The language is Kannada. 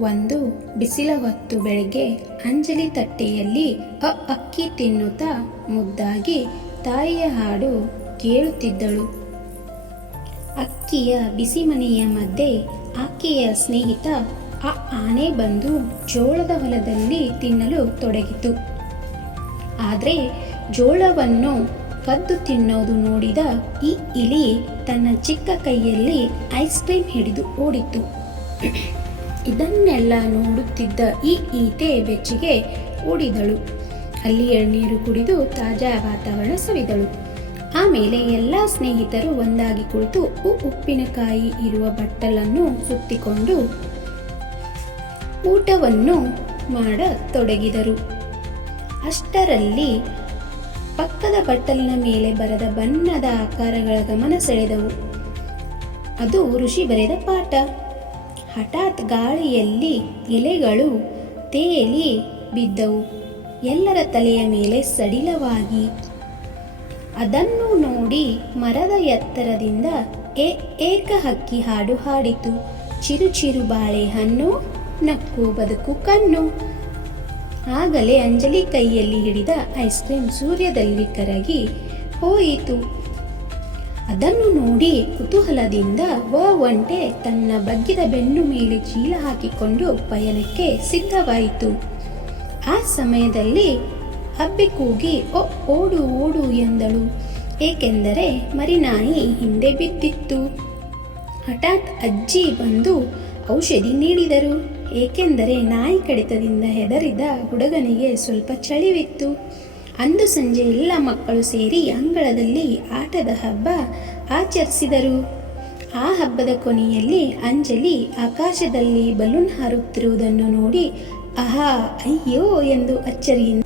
ಒಂದು ಬಿಸಿಲ ಹೊತ್ತು ಬೆಳಗ್ಗೆ ಅಂಜಲಿ ತಟ್ಟೆಯಲ್ಲಿ ಅ ಅಕ್ಕಿ ತಿನ್ನುತ್ತಾ ಮುದ್ದಾಗಿ ತಾಯಿಯ ಹಾಡು ಕೇಳುತ್ತಿದ್ದಳು. ಅಕ್ಕಿಯ ಬಿಸಿ ಮನೆಯ ಮಧ್ಯೆ ಆಕೆಯ ಸ್ನೇಹಿತ ಆ ಆನೆ ಬಂದು ಜೋಳದ ಹೊಲದಲ್ಲಿ ತಿನ್ನಲು ತೊಡಗಿತು. ಆದರೆ ಜೋಳವನ್ನು ಕದ್ದು ತಿನ್ನೋದು ನೋಡಿದ ಈ ಇಲಿ ತನ್ನ ಚಿಕ್ಕ ಕೈಯಲ್ಲಿ ಐಸ್ ಕ್ರೀಮ್ ಹಿಡಿದು ಓಡಿತು ಇದನ್ನೆಲ್ಲ ನೋಡುತ್ತಿದ್ದ ಈ ಈತೆ ಬೆಚ್ಚಿಗೆ ಓಡಿದಳು. ಅಲ್ಲಿ ಎಳ್ನೀರು ಕುಡಿದು ತಾಜಾ ವಾತಾವರಣ ಸವಿದಳು. ಆಮೇಲೆ ಎಲ್ಲ ಸ್ನೇಹಿತರು ಒಂದಾಗಿ ಕುಳಿತು ಉಪ್ಪಿನಕಾಯಿ ಇರುವ ಬಟ್ಟಲನ್ನು ಸುತ್ತಿಕೊಂಡು ಊಟವನ್ನು ಮಾಡತೊಡಗಿದರು ಅಷ್ಟರಲ್ಲಿ ಪಕ್ಕದ ಬಟ್ಟಲಿನ ಮೇಲೆ ಬರದ ಬಣ್ಣದ ಆಕಾರಗಳ ಗಮನ ಸೆಳೆದವು. ಅದು ಋಷಿ ಬರೆದ ಪಾಠ. ಹಠಾತ್ ಗಾಳಿಯಲ್ಲಿ ಎಲೆಗಳು ತೇಲಿ ಬಿದ್ದವು. ಎಲ್ಲರ ತಲೆಯ ಮೇಲೆ ಸಡಿಲವಾಗಿ. ಅದನ್ನು ನೋಡಿ ಮರದ ಎತ್ತರದಿಂದ ಏ ಏಕ ಹಕ್ಕಿ ಹಾಡು ಹಾಡಿತು. ಚಿರು ಚಿರು ಬಾಳೆಹಣ್ಣು ನಕ್ಕು, ಬದುಕು, ಕಣ್ಣು. ಆಗಲೇ ಅಂಜಲಿ ಕೈಯಲ್ಲಿ ಹಿಡಿದ ಐಸ್ ಕ್ರೀಮ್ ಸೂರ್ಯದಲ್ಲಿ ಕರಗಿ ಹೋಯಿತು. ಅದನ್ನು ನೋಡಿ ಕುತೂಹಲದಿಂದ ವ ಒಂಟೆ ತನ್ನ ಬಗ್ಗಿದ ಬೆನ್ನು ಮೇಲೆ ಚೀಲ ಹಾಕಿಕೊಂಡು ಪಯಣಕ್ಕೆ ಸಿದ್ಧವಾಯಿತು. ಆ ಸಮಯದಲ್ಲಿ ಅಬ್ಬೆ ಕೂಗಿ ಓ, ಓಡು ಓಡು ಎಂದಳು. ಏಕೆಂದರೆ ಮರಿನಾಯಿ ಹಿಂದೆ ಬಿದ್ದಿತ್ತು. ಹಠಾತ್ ಅಜ್ಜಿ ಬಂದು ಔಷಧಿ ನೀಡಿದರು. ಏಕೆಂದರೆ ನಾಯಿ ಕಡಿತದಿಂದ ಹೆದರಿದ ಹುಡುಗನಿಗೆ ಸ್ವಲ್ಪ ಚಳಿವಿತ್ತು. ಅಂದು ಸಂಜೆ ಎಲ್ಲ ಮಕ್ಕಳು ಸೇರಿ ಅಂಗಳದಲ್ಲಿ ಆಟದ ಹಬ್ಬ ಆಚರಿಸಿದರು. ಆ ಹಬ್ಬದ ಕೊನೆಯಲ್ಲಿ ಅಂಜಲಿ ಆಕಾಶದಲ್ಲಿ ಬಲೂನ್ ಹಾರುತ್ತಿರುವುದನ್ನು ನೋಡಿ ಅಹಾ ಅಯ್ಯೋ ಎಂದು ಅಚ್ಚರಿಯಿಂದ